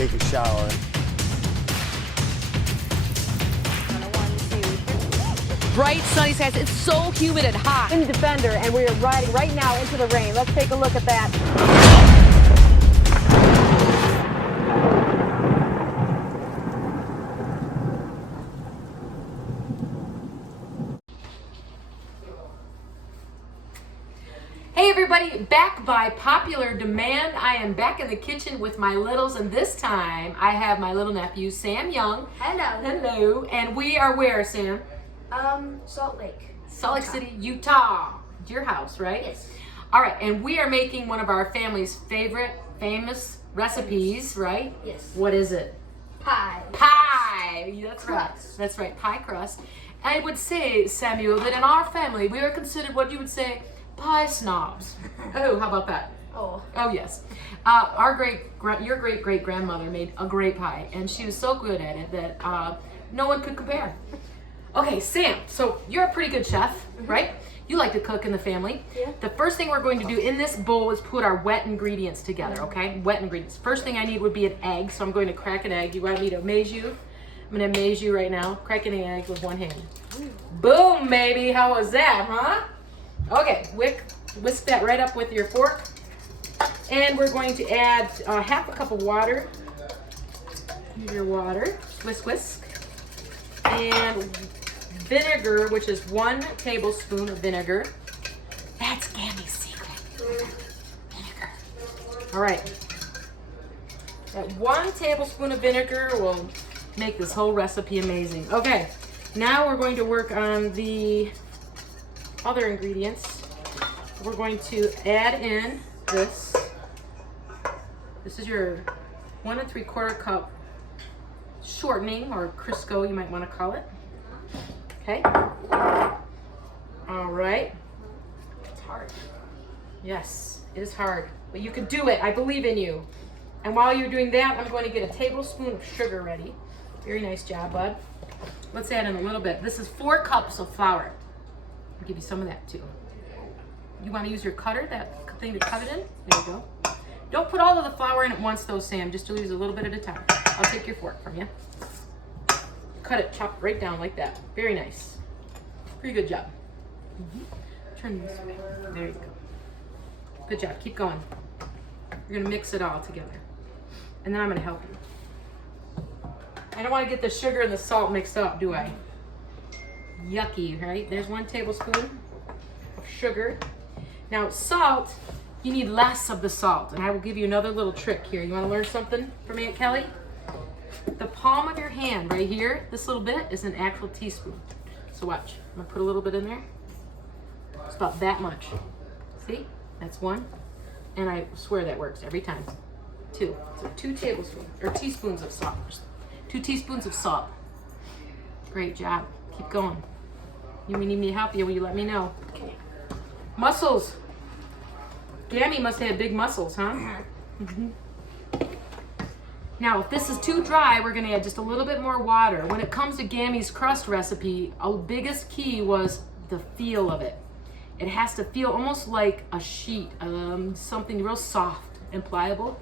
take a shower. Bright sunny skies. It's so humid and hot. In Defender, and we are riding right now into the rain. Let's take a look at that. Hey everybody, back by popular demand. I am back in the kitchen with my littles, and this time I have my little nephew, Sam Young. Hello. Hello. And we are where, Sam? Salt Lake. Salt Lake City, Utah. It's your house, right? Yes. All right, and we are making one of our family's favorite, famous recipes, right? Yes. What is it? Pie. Pie. That's right. Crust. That's right, pie crust. I would say, Samuel, that in our family, we are considered what you would say pie snobs. Oh, how about that? Oh. Oh yes. Your great great grandmother made a great pie, and she was so good at it that no one could compare. Okay, Sam. So you're a pretty good chef, right? You like to cook in the family. Yeah. The first thing we're going to do in this bowl is put our wet ingredients together. Okay, wet ingredients. First thing I need would be an egg, so I'm going to crack an egg. You want me to amaze you? I'm going to amaze you right now. Cracking an egg with one hand. Boom, baby. How was that, huh? Okay, whisk that right up with your fork. And we're going to add half a cup of water. Here's your water. Whisk, whisk. And vinegar, which is 1 tablespoon of vinegar. That's Gammy's secret. Vinegar. All right. That 1 tablespoon of vinegar will make this whole recipe amazing. Okay, now we're going to work on the other ingredients. We're going to add in this. This is your 1 3/4 cup shortening, or Crisco, you might want to call it. Okay. All right. It's hard. Yes, it is hard, but you can do it. I believe in you. And while you're doing that, I'm going to get a tablespoon of sugar ready. Very nice job, bud. Let's add in a little bit. This is 4 cups of flour. I'll give you some of that too. You want to use your cutter, that thing to cut it in? There you go. Don't put all of the flour in at once though, Sam, just to use a little bit at a time. I'll take your fork from you. Cut it, chop it right down like that. Very nice. Pretty good job. Turn this way. There you go. Good job, keep going. You're gonna mix it all together. And then I'm gonna help you. I don't wanna get the sugar and the salt mixed up, do I? Yucky, right? There's 1 tablespoon of sugar. Now salt, you need less of the salt, and I will give you another little trick here. You want to learn something from Aunt Kelly? The palm of your hand right here, this little bit, is an actual teaspoon. So watch, I'm gonna put a little bit in there. It's about that much. See, that's 1, and I swear that works every time. 2, so 2 tablespoons, or teaspoons of salt. 2 teaspoons of salt. Great job, keep going. You need me to help you, will you let me know? Okay. Muscles. Gammy must have big muscles, huh? Now, if this is too dry, we're gonna add just a little bit more water. When it comes to Gammy's crust recipe, our biggest key was the feel of it. It has to feel almost like a sheet, something real soft and pliable.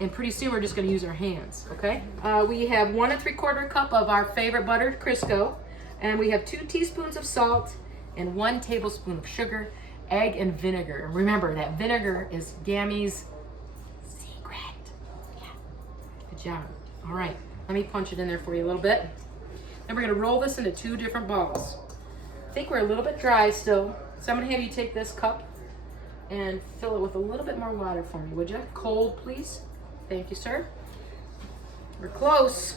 And pretty soon we're just gonna use our hands, okay? We have 1 3/4 cup of our favorite buttered Crisco, and we have 2 teaspoons of salt and 1 tablespoon of sugar, egg, and vinegar. Remember, that vinegar is Gammy's secret. Yeah. Good job. All right, let me punch it in there for you a little bit. Then we're gonna roll this into 2 different balls. I think we're a little bit dry still, so I'm gonna have you take this cup and fill it with a little bit more water for me, would you? Cold, please. Thank you, sir. We're close.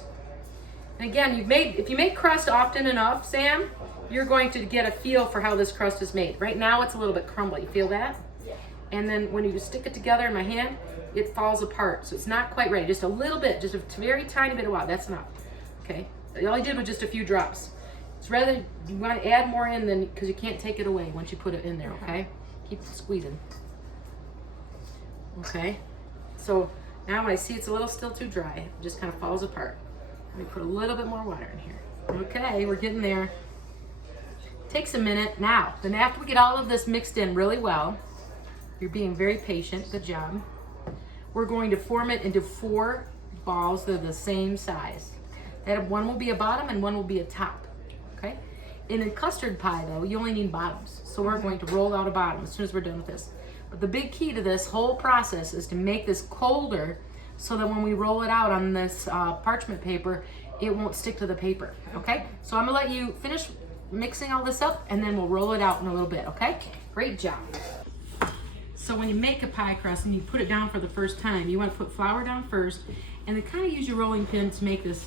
And again, if you make crust often enough, Sam, you're going to get a feel for how this crust is made. Right now, it's a little bit crumbly. You feel that? Yeah. And then when you stick it together in my hand, it falls apart. So it's not quite ready. Just a little bit, just a very tiny bit of water. That's enough. Okay. All I did was just a few drops. It's rather, you want to add more in than, because you can't take it away once you put it in there, okay? Keep squeezing. Okay. So now when I see it's a little still too dry, it just kind of falls apart. Let me put a little bit more water in here. Okay, we're getting there. Takes a minute. Now, then after we get all of this mixed in really well, you're being very patient, good job. We're going to form it into 4 balls that are the same size. That one will be a bottom and one will be a top, okay? In a custard pie though, you only need bottoms. So we're going to roll out a bottom as soon as we're done with this. But the big key to this whole process is to make this colder so that when we roll it out on this parchment paper, it won't stick to the paper, okay? So I'm gonna let you finish mixing all this up and then we'll roll it out in a little bit, okay? Great job. So when you make a pie crust and you put it down for the first time, you want to put flour down first and then kind of use your rolling pin to make this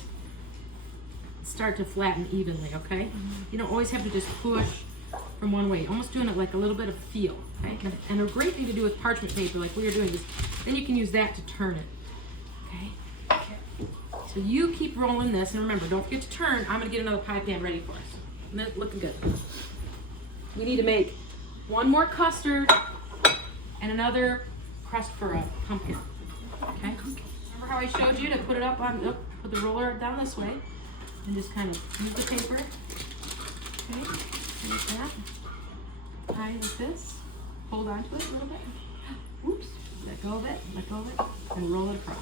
start to flatten evenly, okay? You don't always have to just push from one way, almost doing it like a little bit of feel, okay? And a great thing to do with parchment paper like we are doing is then you can use that to turn it, okay? So you keep rolling this, and remember, don't forget to turn. I'm gonna get another pie pan ready for us. And that's looking good. We need to make one more custard and another crust for a pumpkin, okay? Remember how I showed you to put it up on, put the roller down this way, and just kind of use the paper, okay, like that. Tie like this, hold on to it a little bit. Oops, let go of it, and roll it across.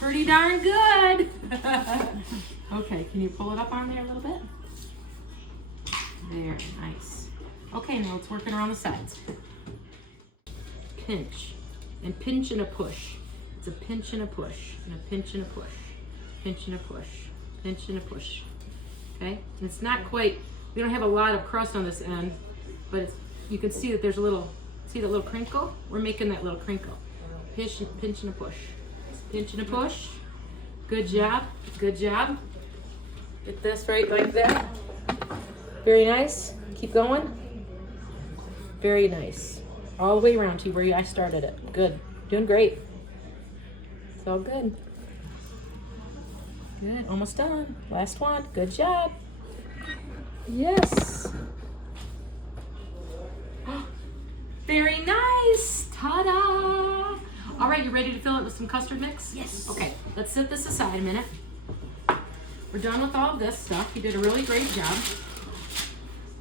Pretty darn good. Okay, can you pull it up on there a little bit? There, nice. Okay, now let's work it around the sides. Pinch, and pinch and a push. It's a pinch and a push, and a pinch and a push, pinch and a push, pinch and a push. Okay, and it's not quite, we don't have a lot of crust on this end, but it's, you can see that there's a little, see that little crinkle? We're making that little crinkle. Pinch and a push. Pinch and a push. Good job, good job. Get this right like that. Very nice. Keep going. Very nice. All the way around to where I started it. Good. Doing great. It's all good. Good. Almost done. Last one. Good job. Yes. Very nice. Ta-da. All right, you ready to fill it with some custard mix? Yes. Okay, let's set this aside a minute. We're done with all of this stuff. You did a really great job.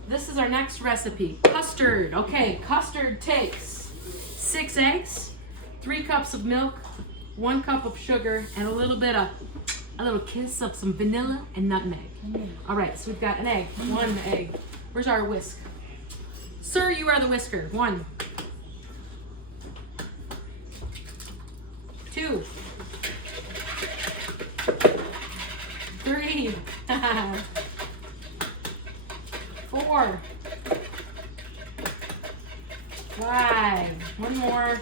This is our next recipe, custard. Okay, custard takes 6 eggs, 3 cups of milk, 1 cup of sugar, and a little kiss of some vanilla and nutmeg. All right, so we've got an egg, 1 egg. Where's our whisk? Sir, you are the whisker. 1, 2, 3, 4, 5, 1 more,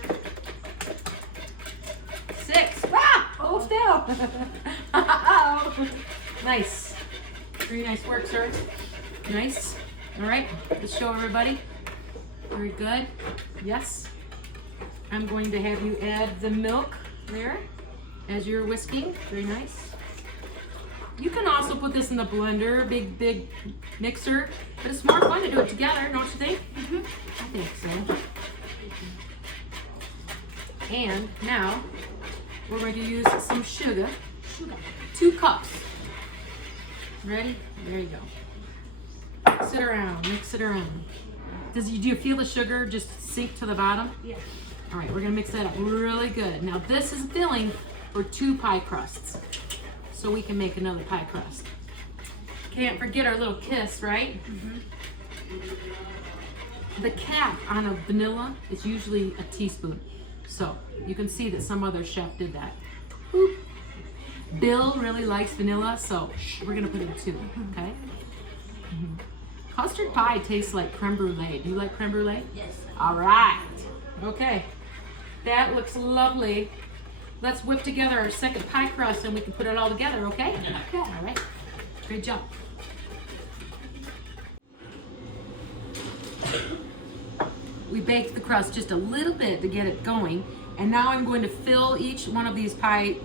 6. Ah! Oh, still. Oh. Nice. Very nice work, sir. Nice. All right, let's show everybody. Very good. Yes. I'm going to have you add the milk there as you're whisking. Very nice. You can also put this in the blender, big mixer, but it's more fun to do it together, don't you think? Mm-hmm. I think so. And now we're going to use some sugar. 2 cups. Ready? There you go. Mix it around, mix it around. Do you feel the sugar just sink to the bottom? Yeah. All right, we're gonna mix that up really good. Now this is filling for 2 pie crusts, so we can make another pie crust. Can't forget our little kiss, right? Mm-hmm. The cap on a vanilla is usually a teaspoon, so you can see that some other chef did that. Boop. Bill really likes vanilla, so we're gonna put in 2, okay? Mm-hmm. Custard pie tastes like creme brulee. Do you like creme brulee? Yes. All right. Okay. That looks lovely. Let's whip together our second pie crust and we can put it all together, okay? Okay. All right. Great job. We baked the crust just a little bit to get it going, and now I'm going to fill each one of these pie.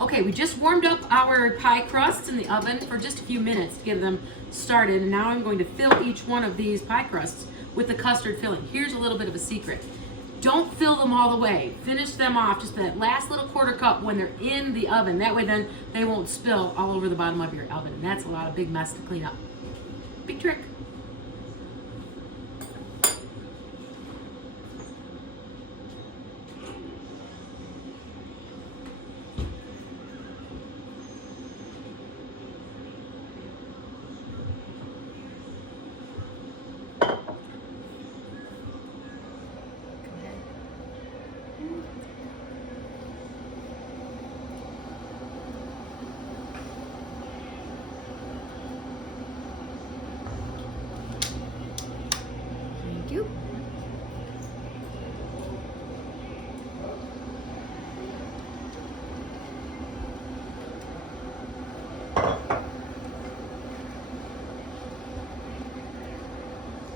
Okay, we just warmed up our pie crusts in the oven for just a few minutes to get them started, and now I'm going to fill each one of these pie crusts with the custard filling. Here's a little bit of a secret. Don't fill them all the way. Finish them off, just that last little quarter cup when they're in the oven. That way then they won't spill all over the bottom of your oven. And that's a lot of big mess to clean up. Big trick. Thank you.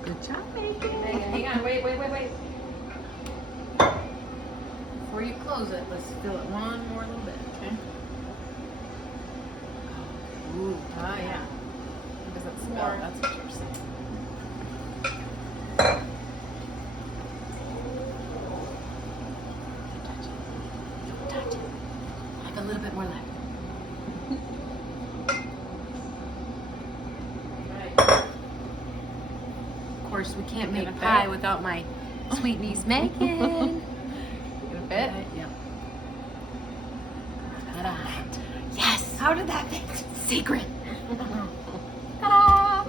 Good job, Megan. Hang on, wait. Before you close it, let's fill it one more little bit, okay? Ooh, Oh, yeah. Because it's More. that's what you're saying. don't touch it. Like a little bit more left. Of course, we can't make Gonna pie fit? without my sweet niece Megan. Gonna fit? Yep. Ta-da. Yes. How did that fit? Secret. Ta-da!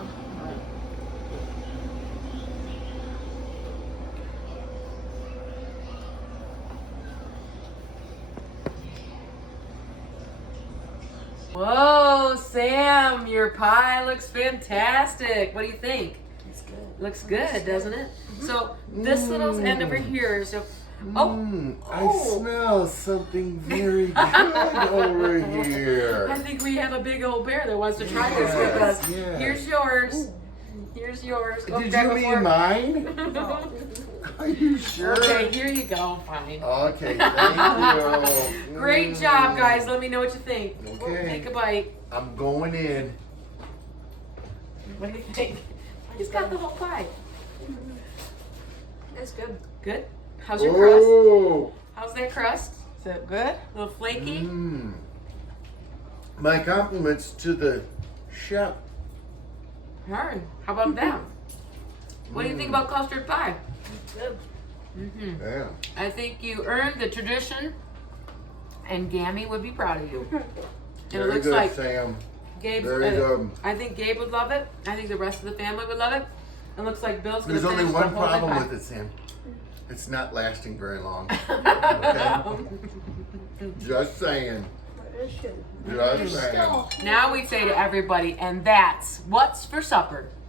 Whoa, Sam, your pie looks fantastic. What do you think? It's good. Looks good, doesn't it? So this little end over here. So, oh, I smell something very good over here. I think we have a big old bear that wants to try this with us. Yes. Here's yours. Here's yours. Go Did grab you a mean fork. mine? Are you sure? Okay, here you go. Fine. Okay, thank you. Great job, guys. Let me know what you think. Okay. Take a bite. I'm going in. What do you think? He's got the whole pie. It's good. Good. How's your crust? Oh. How's that crust? Is it good? A little flaky? Mm. My compliments to the chef. Darn. How about them? What do you think about custard pie? Good. Mm-hmm. Yeah. I think you earned the tradition, and Gammy would be proud of you. And Very it looks good, like Sam. Gabe's. Very good. I think Gabe would love it. I think the rest of the family would love it. It looks like Bill's gonna There's only finish one the whole problem pie. with it, Sam. It's not lasting very long. Okay? Just saying. Just saying. Now we say to everybody, and that's what's for supper.